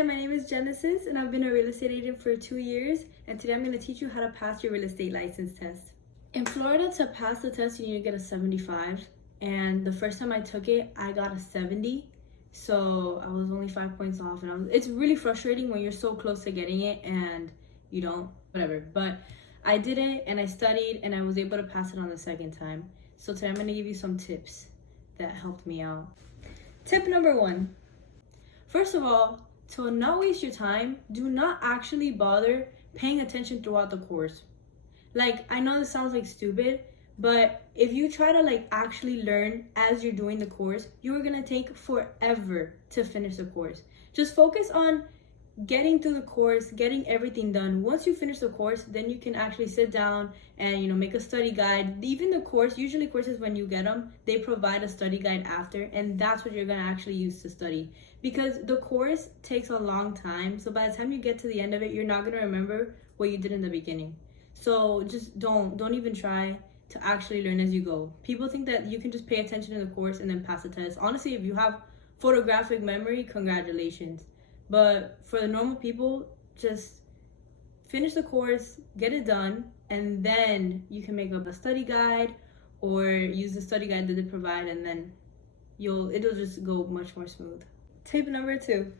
Hi, my name is Genesis and I've been a real estate agent for 2 years, and today I'm going to teach you how to pass your real estate license test. In Florida, to pass the test you need to get a 75, and the first time I took it I got a 70, so I was only 5 points off, and it's really frustrating when you're so close to getting it and you don't, whatever. But I did it and I studied and I was able to pass it on the second time. So today I'm going to give you some tips that helped me out. Tip number 1. First of all, to not waste your time, do not actually bother paying attention throughout the course. Like, I know this sounds like stupid, but if you try to actually learn as you're doing the course, you are gonna take forever to finish the course. Just focus on getting through the course, getting everything done. Once you finish the course, then you can actually sit down and make a study guide. Even the course, usually courses, when you get them, they provide a study guide after, and that's what you're gonna actually use to study, because the course takes a long time. So by the time you get to the end of it, you're not gonna remember what you did in the beginning. So just don't even try to actually learn as you go. People think that you can just pay attention to the course and then pass the test. Honestly, if you have photographic memory, congratulations. But for the normal people, just finish the course, get it done, and then you can make up a study guide or use the study guide that they provide, and then it'll just go much more smooth. Tip number 2.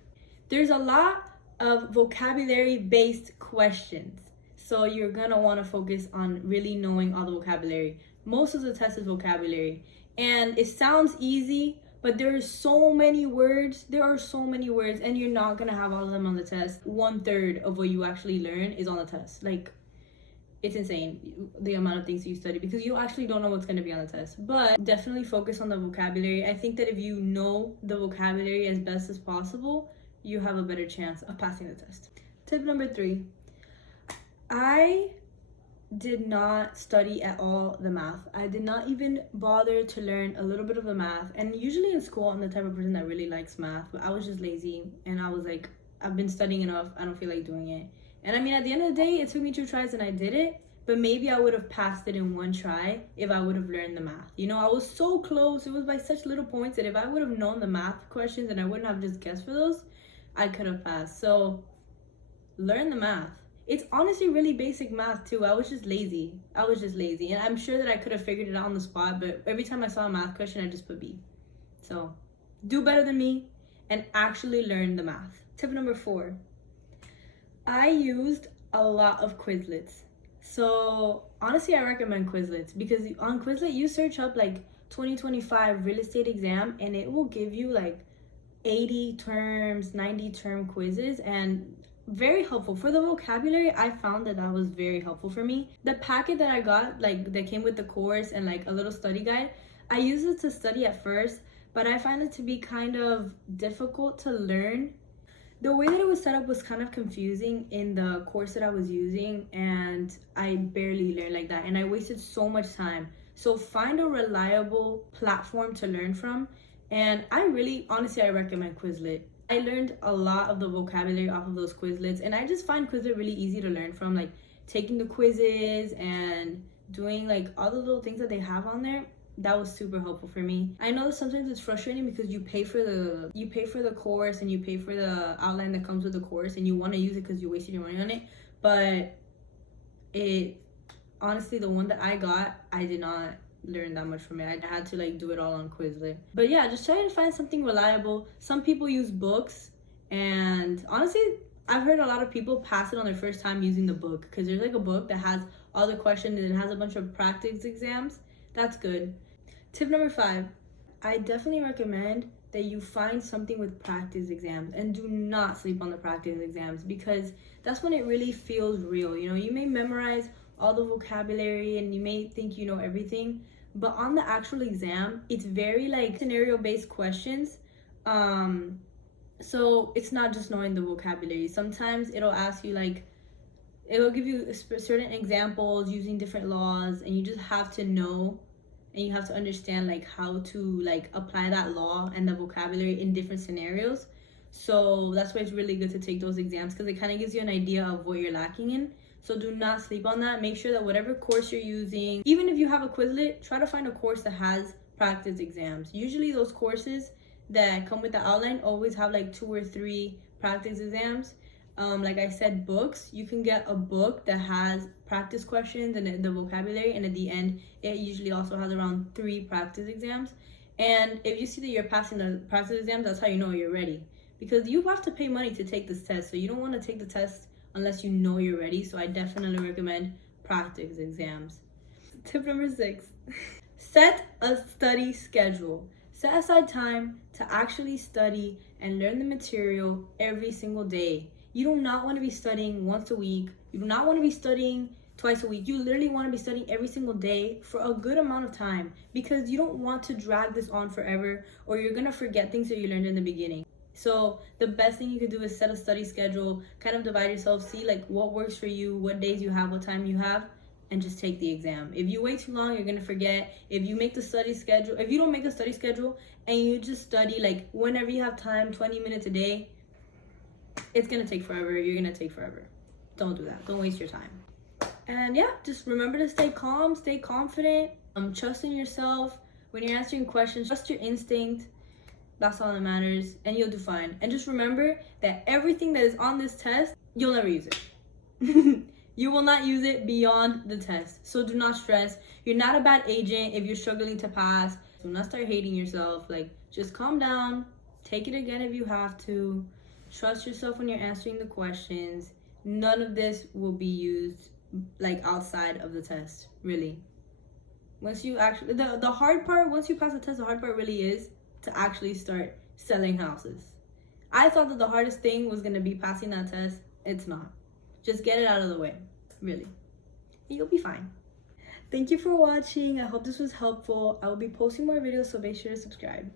There's a lot of vocabulary-based questions, so you're gonna want to focus on really knowing all the vocabulary. Most of the test is vocabulary, and it sounds easy, but there are so many words, and you're not gonna have all of them on the test. 1/3 of what you actually learn is on the test. It's insane, the amount of things you study, because you actually don't know what's gonna be on the test. But definitely focus on the vocabulary. I think that if you know the vocabulary as best as possible, you have a better chance of passing the test. Tip number 3. I did not study at all the math. I did not even bother to learn a little bit of the math. And usually in school, I'm the type of person that really likes math, but I was just lazy, and I was like, I've been studying enough, I don't feel like doing it. And I mean, at the end of the day, it took me 2 tries and I did it, but maybe I would have passed it in 1 try if I would have learned the math. I was so close. It was by such little points that if I would have known the math questions and I wouldn't have just guessed for those, I could have passed. So learn the math. It's honestly really basic math too. I was just lazy. And I'm sure that I could have figured it out on the spot, but every time I saw a math question, I just put B. So do better than me and actually learn the math. Tip number 4. I used a lot of Quizlets. So honestly, I recommend Quizlets, because on Quizlet, you search up 2025 real estate exam, and it will give you 80 terms, 90 term quizzes, and very helpful. For the vocabulary, I found that was very helpful for me. The packet that I got, that came with the course and a little study guide, I used it to study at first, but I find it to be kind of difficult to learn. The way that it was set up was kind of confusing in the course that I was using, and I barely learned like that, and I wasted so much time. So find a reliable platform to learn from, and I recommend Quizlet. I learned a lot of the vocabulary off of those Quizlets, and I just find Quizlet really easy to learn from, taking the quizzes and doing all the little things that they have on there. That was super helpful for me. I know that sometimes it's frustrating because you pay for the course and you pay for the outline that comes with the course, and you want to use it because you wasted your money on it. But honestly, the one that I got, I did not learn that much from it. I had to do it all on Quizlet. But yeah, just try to find something reliable. Some people use books, and honestly, I've heard a lot of people pass it on their first time using the book, because there's a book that has all the questions and it has a bunch of practice exams. That's good. Tip number 5. I definitely recommend that you find something with practice exams, and do not sleep on the practice exams, because that's when it really feels real. You may memorize all the vocabulary and you may think you know everything, but on the actual exam, it's very scenario-based questions. So it's not just knowing the vocabulary. Sometimes it'll ask you it'll give you certain examples using different laws, and you just have to know, and you have to understand how to apply that law and the vocabulary in different scenarios. So that's why it's really good to take those exams, because it kind of gives you an idea of what you're lacking in. So do not sleep on that. Make sure that whatever course you're using, even if you have a Quizlet, try to find a course that has practice exams. Usually those courses that come with the outline always have 2 or 3 practice exams. Like I said, books, you can get a book that has practice questions and the vocabulary, and at the end it usually also has around 3 practice exams. And if you see that you're passing the practice exams, that's how you know you're ready, because you have to pay money to take this test, so you don't want to take the test unless you know you're ready. So I definitely recommend practice exams. Tip number 6. Set a study schedule. Set aside time to actually study and learn the material every single day. You do not want to be studying once a week. You do not want to be studying twice a week. You literally want to be studying every single day for a good amount of time, because you don't want to drag this on forever, or you're going to forget things that you learned in the beginning. So the best thing you could do is set a study schedule, kind of divide yourself, see like what works for you, what days you have, what time you have, and just take the exam. If you wait too long, you're gonna forget. If you make the study schedule, if you don't make a study schedule and you just study like whenever you have time, 20 minutes a day, it's gonna take forever. You're gonna take forever. Don't do that. Don't waste your time. And yeah, just remember to stay calm, stay confident, trust in yourself. When you're answering questions, trust your instinct. That's all that matters, and you'll do fine. And just remember that everything that is on this test, you'll never use it. You will not use it beyond the test. So do not stress. You're not a bad agent if you're struggling to pass. Do not start hating yourself. Like, just calm down. Take it again if you have to. Trust yourself when you're answering the questions. None of this will be used like outside of the test, really. Once you actually, the hard part, once you pass the test, the hard part really is to actually start selling houses. I thought that the hardest thing was going to be passing that test. It's not. Just get it out of the way, really. You'll be fine. Thank you for watching. I hope this was helpful. I will be posting more videos, so make sure to subscribe.